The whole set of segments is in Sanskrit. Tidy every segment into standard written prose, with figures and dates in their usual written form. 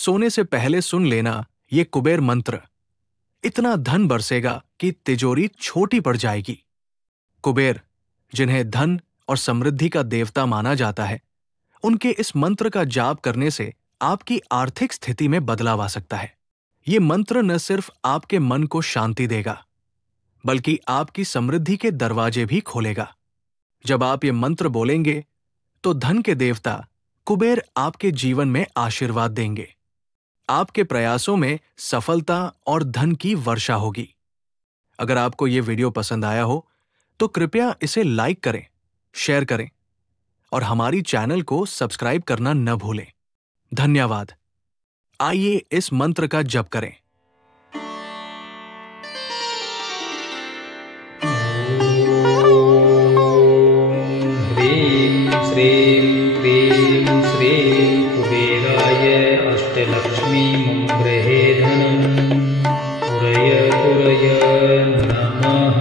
सोने से पहले सुन लेना ये कुबेर मंत्र। इतना धन बरसेगा कि तिजोरी छोटी पड़ जाएगी। कुबेर, जिन्हें धन और समृद्धि का देवता माना जाता है, उनके इस मंत्र का जाप करने से आपकी आर्थिक स्थिति में बदलाव आ सकता है। ये मंत्र न सिर्फ आपके मन को शांति देगा, बल्कि आपकी समृद्धि के दरवाजे भी खोलेगा। जब आप ये मंत्र बोलेंगे, तो धन के देवता कुबेर आपके जीवन में आशीर्वाद देंगे। आपके प्रयासों में सफलता और धन की वर्षा होगी। अगर आपको ये वीडियो पसंद आया हो, तो कृपया इसे लाइक करें, शेयर करें और हमारी चैनल को सब्सक्राइब करना न भूलें। धन्यवाद। आइए इस मंत्र का जप करें। ह्रीं श्रीं क्रीं श्रीं कुबेराय अष्टलक्ष्मी मम गृहे धनं पुरय पुरय नमः।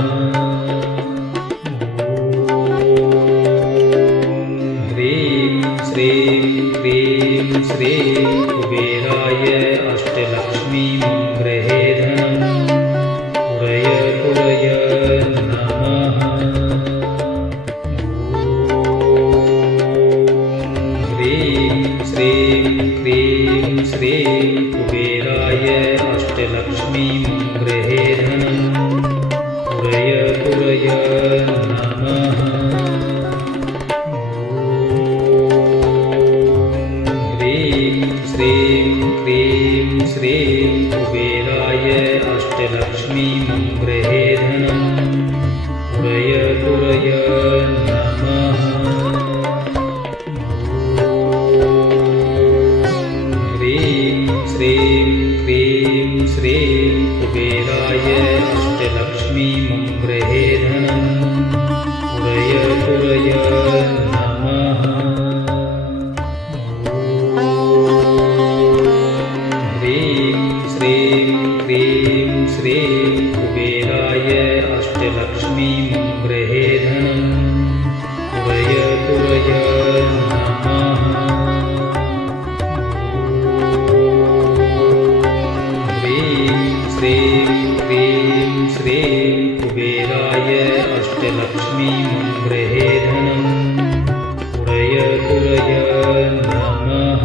ह्रीं श्रीं क्रीं श्रीं कुबेराय अष्टलक्ष्मी मम गृहे धनं पुरय पुरय नमः। श्रीं क्रीं श्रीं कुबेराय अष्टलक्ष्मी मम गृहे धनं पुरय पुरय नमः। ह्रीं श्रीं क्रीं श्रीं कुबेराय अष्टलक्ष्मी मम गृहे धनं पुरय पुरय नमः। श्रीं क्रीं श्रीं कुबेराय अष्टलक्ष्मी मम गृहे धनं पुरय पुरय नमः। ह्रीं श्रीं क्रीं श्रीं कुबेराय अष्टलक्ष्मी मम गृहे धनं पुरय पुरय नमः। श्रीं क्रीं श्रीं कुबेराय अष्टलक्ष्मी मम गृहे धनं पुरय पुरय नमः।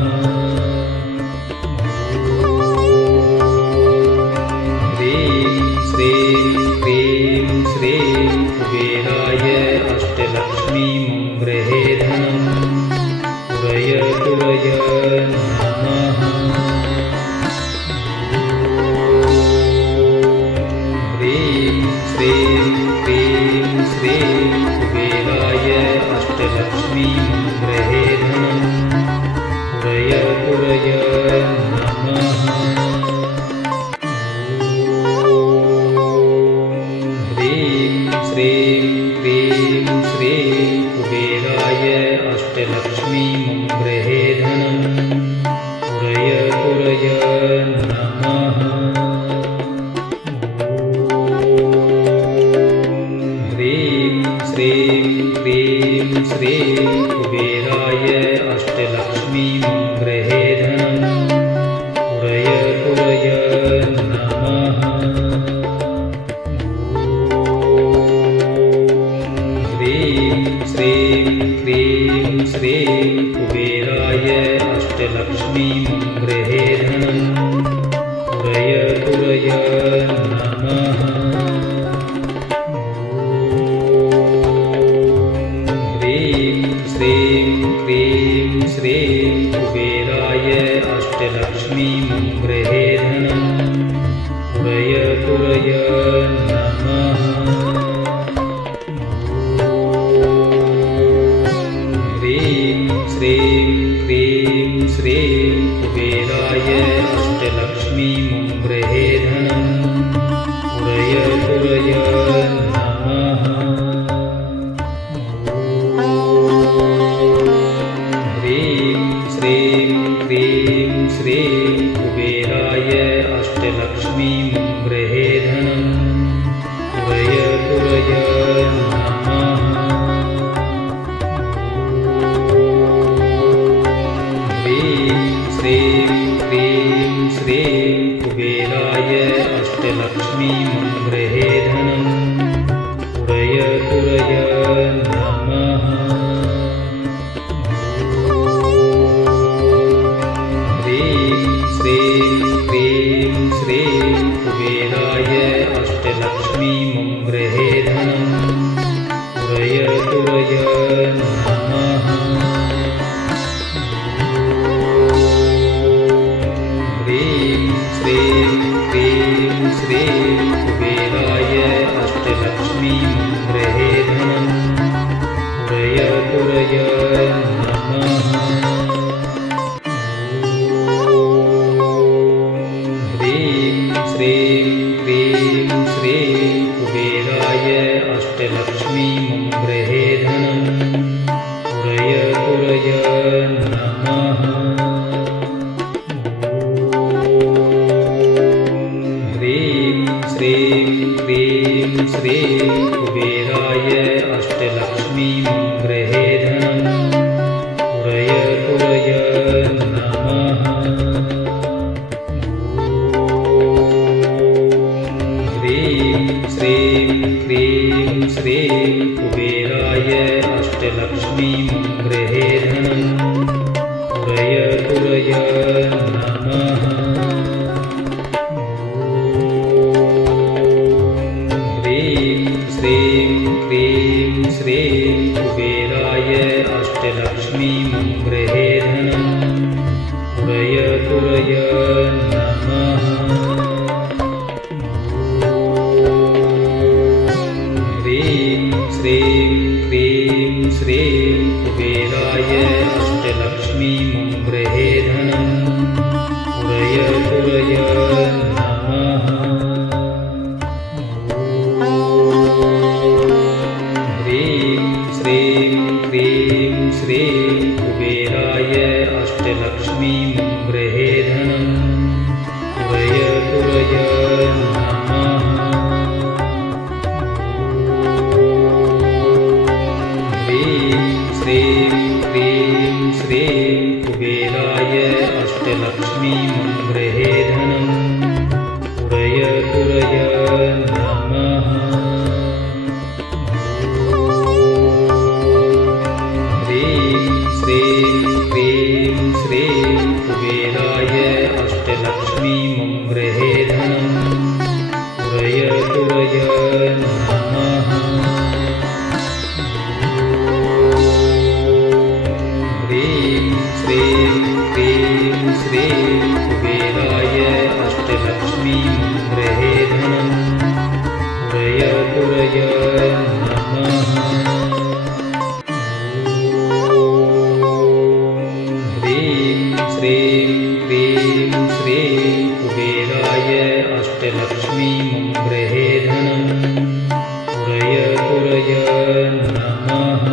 ह्रीं श्रीं क्रीं श्रीं कुबेराय अष्टलक्ष्मी मम गृहे धनं पुरय पुरय नमः। श्रीं क्रीं श्रीं कुबेराय अष्टलक्ष्मी मम गृहे धनं पुरय पुरय नमः। ह्रीं श्रीं क्रीं श्रीं कुबेराय अष्टलक्ष्मी मम गृहे धनं पुरय पुरय नमः। श्रीं क्रीं श्रीं कुबेराय अष्टलक्ष्मी मम गृहे धनं पुरय पुरय नमः। ह्रीं श्रीं क्रीं श्रीं कुबेराय अष्टलक्ष्मी मम गृहे धनं पुरय पुरय नमः। श्रीं क्रीं श्रीं कुबेराय अष्टलक्ष्मी मम गृहे धनं पुरय पुरय नमः। ह्रीं श्रीं क्रीं श्रीं कुबेराय अष्टलक्ष्मी मम गृहे धनं पुरय पुरय नमः। श्रीं क्रीं श्रीं कुबेराय अष्टलक्ष्मी मम गृहे धनं पुरय पुरय नमः। ह्रीं श्रीं क्रीं पुरय नमः। ह्रीं श्रीं क्रीं श्रीं कुबेराय अष्टलक्ष्मी मङ्गृहे धनं पुरय पुरय नमः। ह्रीं श्रीं क्रीं श्रीं कुबेराय अष्टलक्ष्मी मङ्गृहे धनं पुरय पुरय नमः। ह्रीं श्रीं क्रीं श्रीं कुबेराय अष्टलक्ष्मी मङ्गृहे धनं पुरय पुरय नमः। ह्रीं श्रीं क्रीं श्रीं कुबेराय अष्टलक्ष्मी मङ्गृहे धनं पुरय पुरय नमः। ह्रीं श्रीं क्रीं श्रीं कुबेराय अष्टलक्ष्मी मङ्गृहे धनं पुरय पुरय नमः। ह्रीं श्रीं क्रीं श्रीं कुबेराय अष्टलक्ष्मी मङ्गृहे धनं पुरय पुरय नमः।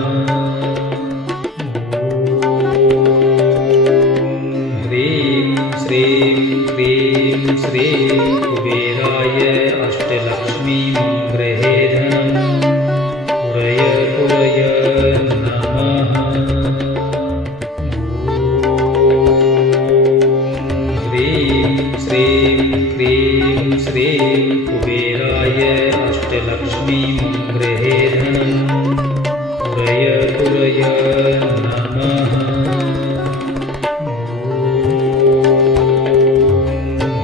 ह्रीं श्रीं क्रीं श्रीं कुबेराय अष्टलक्ष्मी मङ्गृहे धनं पुरय पुरय नमः। ह्रीं श्रीं क्रीं श्रीं कुबेराय अष्टलक्ष्मी मङ्गृहे धनं पुरय पुरय नमः।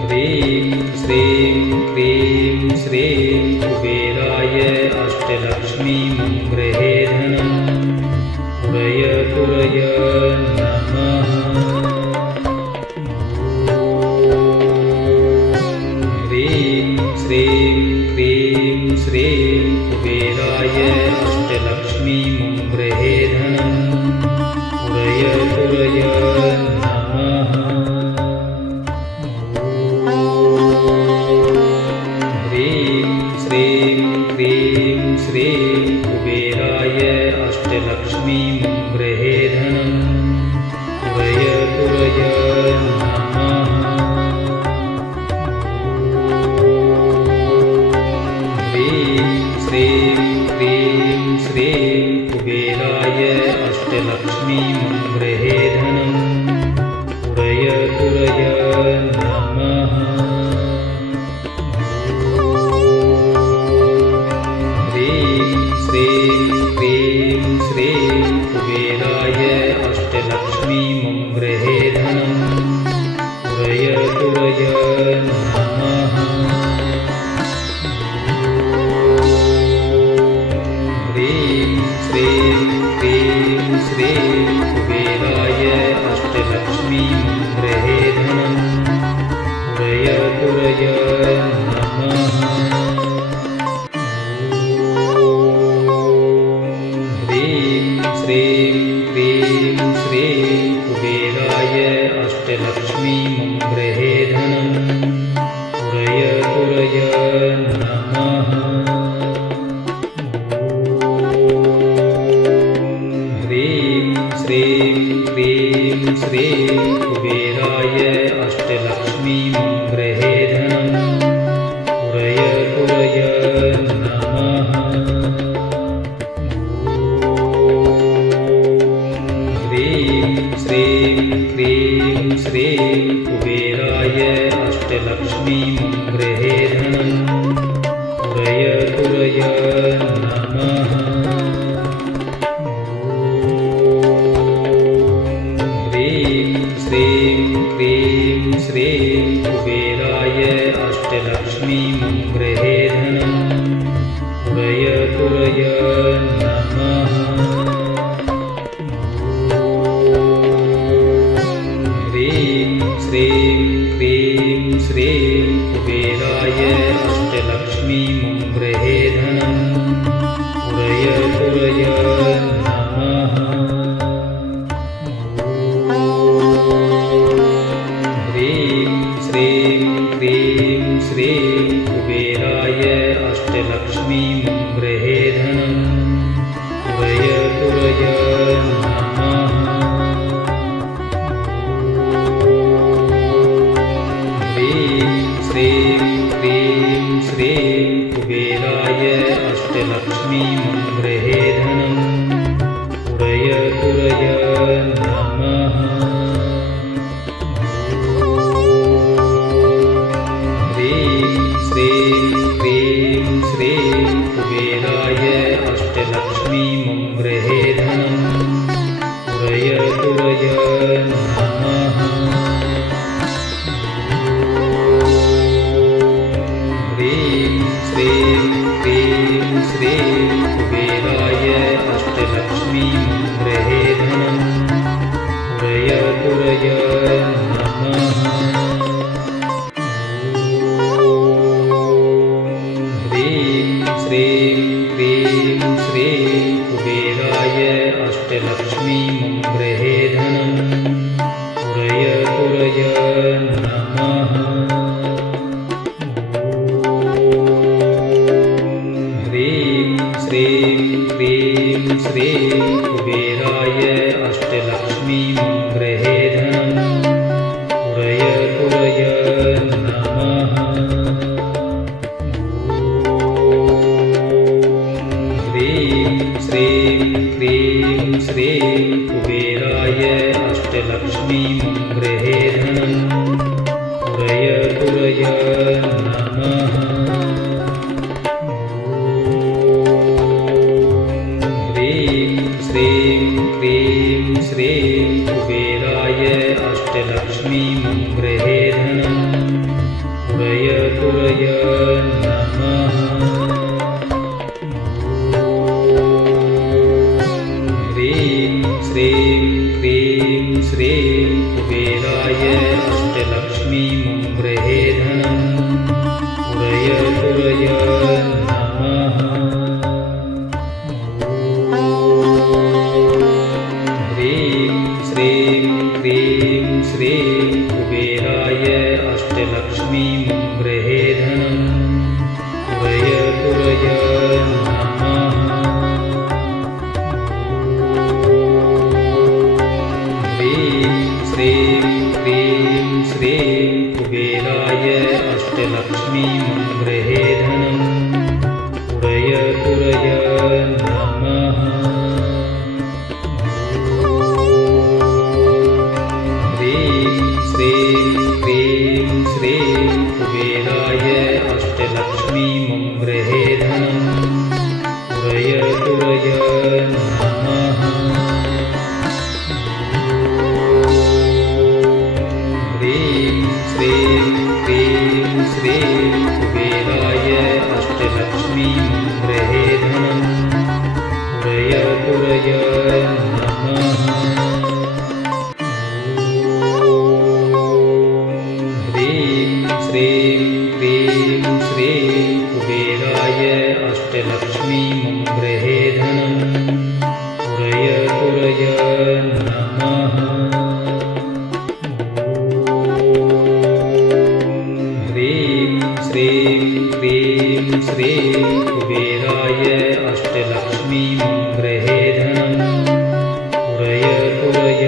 ह्रीं श्रीं क्रीं श्रीं कुबेराय अष्टलक्ष्मी मङ्गृहे धनं पुरय पुरय नमः। ह्रीं श्रीं क्रीं श्रीं कुबेराय अष्टलक्ष्मी मङ्गृहे धनं पुरय पुरय नमः। ह्रीं श्रीं क्रीं श्रीं कुबेराय अष्टलक्ष्मी मङ्गृहे धनं पुरय पुरय नमः। ह्रीं श्रीं क्रीं श्रीं कुबेराय अष्टलक्ष्मी मङ्गृहे धनं पुरय पुरय नमः। ह्रीं श्रीं क्रीं श्रीं कुबेराय अष्टलक्ष्मी मङ्गृहे धनं पुरय पुरय नमः। ह्रीं श्रीं क्रीं श्रीं कुबेराय अष्टलक्ष्मी मङ्गृहे धनं पुरय पुरय नमः। ह्रीं श्रीं क्रीं श्रीं कुबेराय अष्टलक्ष्मी मङ्गृहे धनं पुरय पुरय नमः। ह्रीं श्रीं क्रीं श्रीं कुबेराय अष्टलक्ष्मी मङ्गृहे धनं पुरय पुरय नमः। ह्रीं श्रीं क्रीं श्रीं कुबेराय अष्टलक्ष्मी मङ्गृहे धनं पुरय पुरय नमः। ह्रीं श्रीं क्रीं श्रीं कुबेराय अष्टलक्ष्मी मङ्गृहे धनं पुरय पुरय नमः। ह्रीं श्रीं क्रीं श्रीं कुबेराय अष्टलक्ष्मीं गृहे धनम् उरय पुरय नमः। ह्रीं श्रीं क्रीं श्रीं कुबेराय अष्टलक्ष्मीं गृहे धनम् उरय पुरय नमः। ह्रीं श्रीं क्रीं श्रीं कुबेराय अष्टलक्ष्मीं गृहे धनम् उरय पुरय नमः। ह्रीं श्रीं क्रीं श्रीं कुबेराय अष्टलक्ष्मीं गृहे धनम् उरय पुरय नमः। ह्रीं श्रीं क्रीं श्रीं कुबेराय अष्टलक्ष्मीं गृहे धनम् उरय पुरय नमः। ह्रीं श्रीं क्रीं श्रीं कुबेराय अष्टलक्ष्मीं गृहे धनम् उरय पुरय नमः। ह्रीं श्रीं क्रीं श्रीं कुबेराय अष्टलक्ष्मीं गृहे धनम् उरय पुरय नमः। ह्रीं श्रीं क्रीं श्रीं कुबेराय अष्टलक्ष्मीं गृहे धनम् उरय पुरय नमः। ह्रीं श्रीं क्रीं श्रीं कुबेराय अष्टलक्ष्मीं गृहे धनम् उरय पुरय नमः। ह्रीं श्रीं क्रीं श्रीं कुबेराय अष्टलक्ष्मीं गृहे धनम् उरय पुरय नमः। ह्रीं श्रीं क्रीं श्रीं कुबेराय अष्टलक्ष्मीं गृहे धनम् उरय पुरय नमः। ह्रीं श्रीं क्रीं श्रीं कुबेराय अष्टलक्ष्मीं गृहे धनम् उरय पुरय नमः। ह्रीं श्रीं क्रीं श्रीं कुबेराय अष्टलक्ष्मीं गृहे धनम् उरय पुरय नमः। ह्रीं श्रीं क्रीं श्रीं कुबेराय अष्टलक्ष्मीं गृहे धनम् उरय पुरय नमः। ह्रीं श्रीं क्रीं श्रीं कुबेराय अष्टलक्ष्मीं गृहे धनम् उरय पुरय नमः। ह्रीं श्रीं क्रीं श्रीं कुबेराय अष्टलक्ष्मीं गृहे धनम् उरय पुरय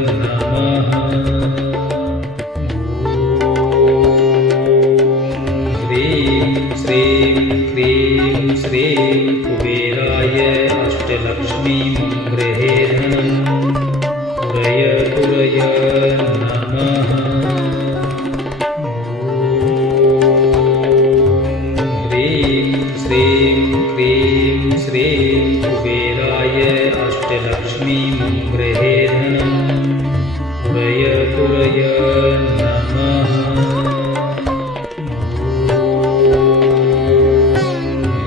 नमः। ह्रीं श्रीं क्रीं श्रीं कुबेराय अष्टलक्ष्मीं गृहे धनम् उरय पुरय नमः। ह्रीं श्रीं क्रीं श्रीं कुबेराय अष्टलक्ष्मीं गृहे धनम् उरय पुरय नमः।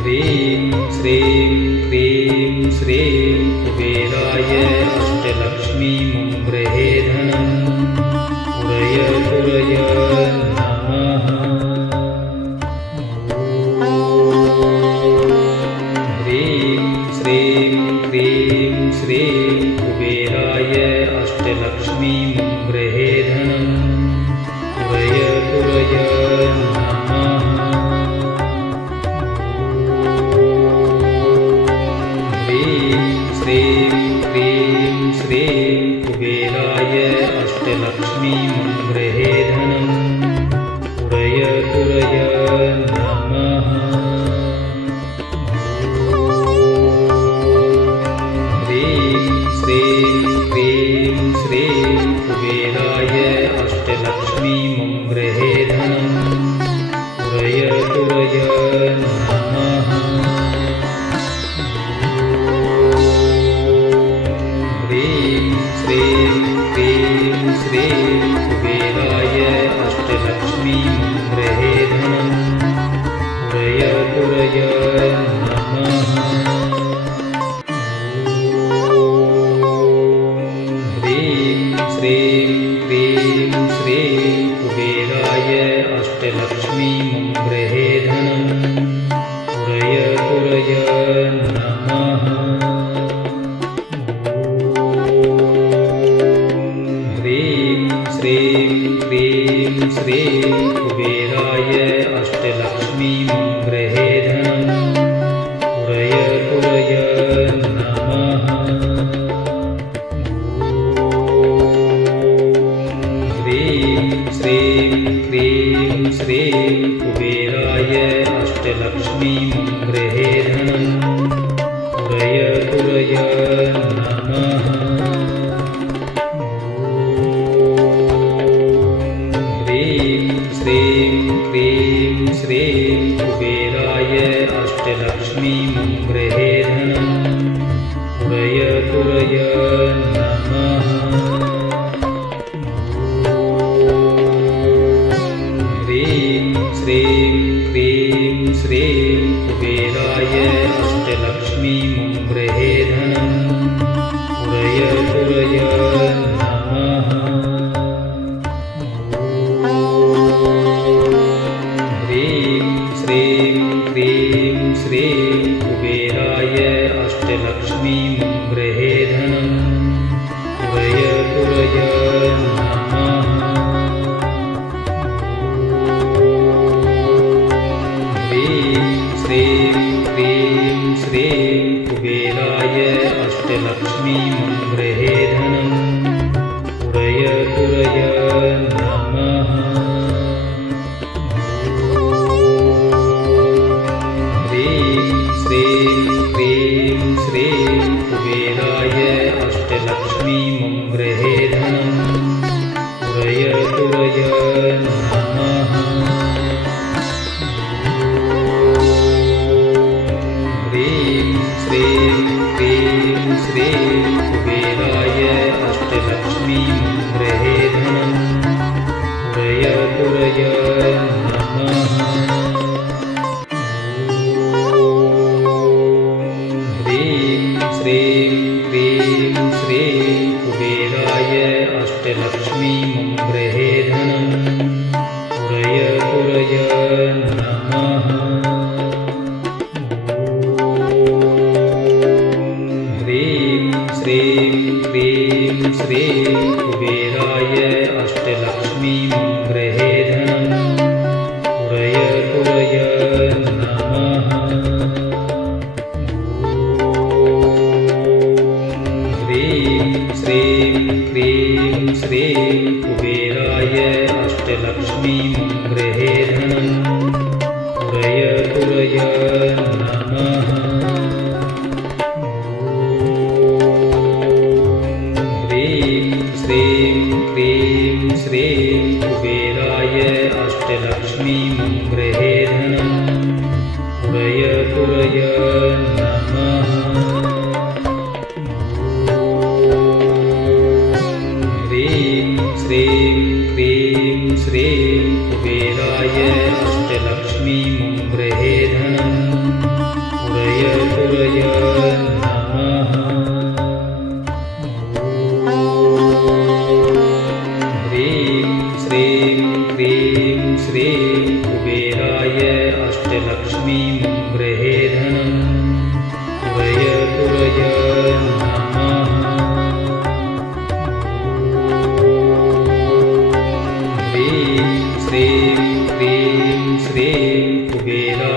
ह्रीं श्रीं क्रीं श्रीं कुबेराय अष्टलक्ष्मीं गृहे धनम् पुरय पुरय नमः। ह्रीं श्रीं क्रीं श्रीं कुबेराय अष्टलक्ष्मीं गृहे धनम् पुरय पुरय नमः। ह्रीं श्रीं क्रीं श्रीं कुबेराय अष्टलक्ष्मीं गृहे धनम् पुरय पुरय नमः। ह्रीं श्रीं क्रीं श्रीं कुबेराय अष्टलक्ष्मीं गृहे धनम् पुरय पुरय नमः। ह्रीं श्रीं क्रीं श्रीं कुबेराय अष्टलक्ष्मीं गृहे धनम् पुरय पुरय नमः। ह्रीं श्रीं क्रीं श्रीं कुबेराय अष्टलक्ष्मीं गृहे धनम् पुरय पुरय नमः। ह्रीं श्रीं क्रीं श्रीं कुबेराय अष्टलक्ष्मीं गृहे धनम् पुरय पुरय नमः। ह्रीं श्रीं क्रीं श्रीं कुबेराय अष्टलक्ष्मीं गृहे धनम् पुरय पुरय नमः। ह्रीं श्रीं क्रीं श्रीं कुबेराय अष्टलक्ष्मीं गृहे धनम् पुरय पुरय नमः। ह्रीं श्रीं क्रीं श्रीं कुबेराय अष्टलक्ष्मीं गृहे धनम् पुरय पुरय नमः। ह्रीं श्रीं क्रीं श्रीं कुबेराय अष्टलक्ष्मीं गृहे धनम् पुरय पुरय नमः। ह्रीं श्रीं क्रीं श्रीं कुबेराय अष्टलक्ष्मीं गृहे धनम् पुरय पुरय नमः। ह्रीं श्रीं क्रीं श्रीं कुबेराय अष्टलक्ष्मीं गृहे धनम् पुरय पुरय नमः। ह्रीं श्रीं क्रीं श्रीं कुबेराय अष्टलक्ष्मीं गृहे धनम् पुरय पुरय नमः। ह्रीं श्रीं क्रीं श्रीं कुबेराय अष्टलक्ष्मीं गृहे धनम् पुरय पुरय नमः। ह्रीं श्रीं क्रीं श्रीं कुबेराय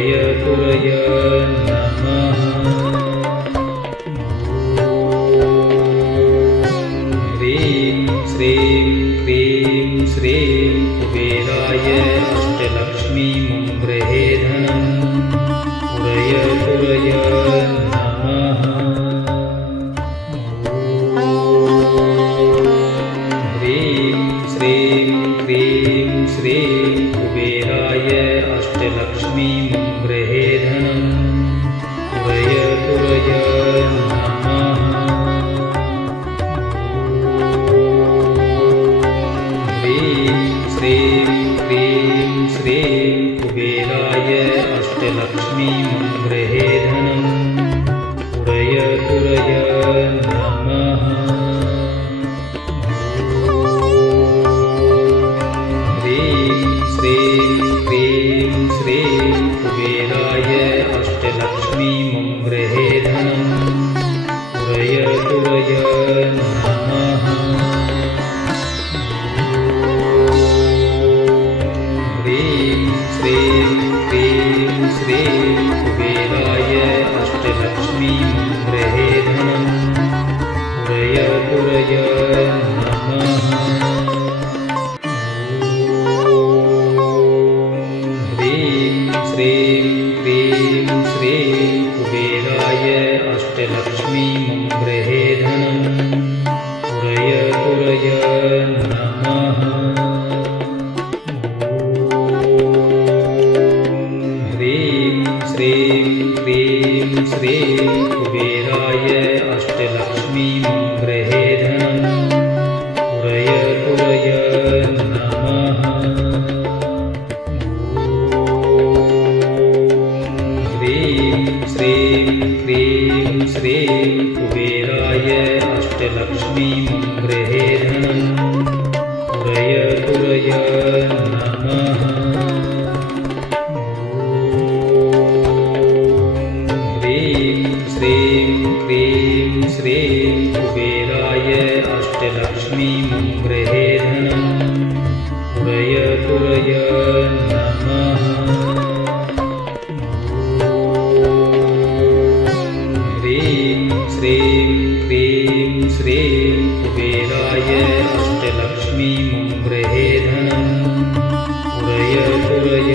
पुरय नमः। ह्रीं श्रीं क्रीं श्रीं कुबेराय अष्टलक्ष्मी मम गृहे धनं पुरय नमः। ह्रीं श्रीं क्रीं श्रीं कुबेराय अष्टलक्ष्मी मम गृहे धनं पुरय नमः। ह्रीं श्रीं क्रीं श्रीं कुबेराय अष्टलक्ष्मी मम गृहे धनं पुरय नमः। ह्रीं श्रीं क्रीं श्रीं कुबेराय अष्टलक्ष्मी मम गृहे धनं पुरय नमः। ह्रीं श्रीं क्रीं श्रीं कुबेराय अष्टलक्ष्मी मम गृहे धनं पुरय नमः। ह्रीं श्रीं क्रीं श्रीं कुबेराय अष्टलक्ष्मी मम गृहे धनं पुरय नमः। ह्रीं श्रीं क्रीं श्रीं कुबेराय अष्टलक्ष्मी मम गृहे धनं पुरय नमः। ह्रीं श्रीं क्रीं श्रीं कुबेराय अष्टलक्ष्मी मम गृहे धनं पुरय नमः। ह्रीं श्रीं क्रीं श्रीं कुबेराय अष्टलक्ष्मी मम गृहे धनं पुरय नमः। ह्रीं श्रीं क्रीं श्रीं कुबेराय अष्टलक्ष्मी मम गृहे धनं पुरय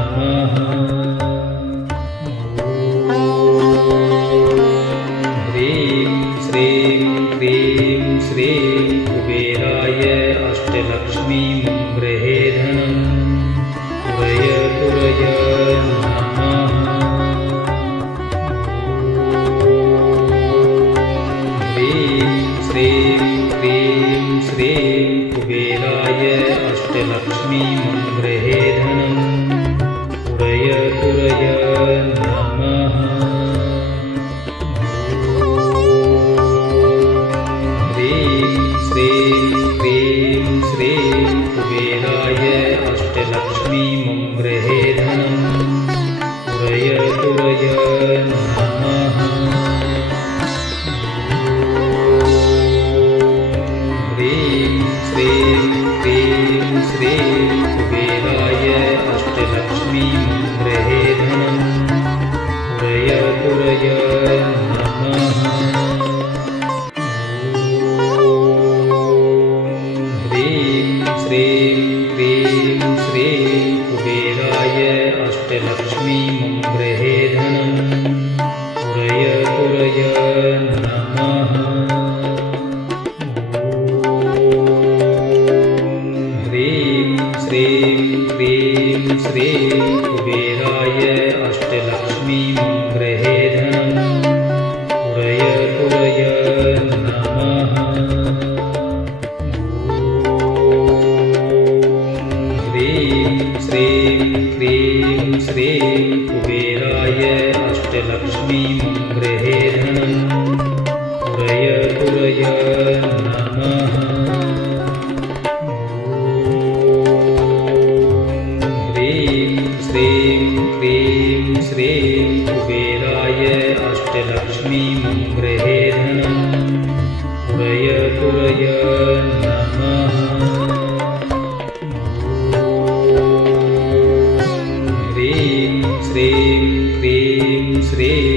नमः। ह्रीं श्रीं क्रीं श्रीं कुबेराय अष्टलक्ष्मी मम गृहे धनं पुरय नमः। ह्रीं श्रीं क्रीं श्रीं कुबेराय अष्टलक्ष्मी मम गृहे धनं पुरय नमः। ह्रीं श्रीं क्रीं श्रीं कुबेराय अष्टलक्ष्मी मम गृहे धनं पुरय नमः। ह्रीं श्रीं क्रीं श्रीं कुबेराय अष्टलक्ष्मी मम गृहे धनं पुरय नमः। ह्रीं श्रीं क्रीं श्रीं कुबेराय अष्टलक्ष्मी मम गृहे धनं पुरय नमः। ह्रीं श्रीं क्रीं श्रीं कुबेराय अष्टलक्ष्मी मम गृहे धनं पुरय नमः। ह्रीं श्रीं क्रीं श्रीं कुबेराय अष्टलक्ष्मी मम गृहे धनं पुरय नमः। ह्रीं श्रीं क्रीं श्रीं कुबेराय अष्टलक्ष्मी मम गृहे धनं पुरय नमः। ह्रीं श्रीं क्रीं श्रीं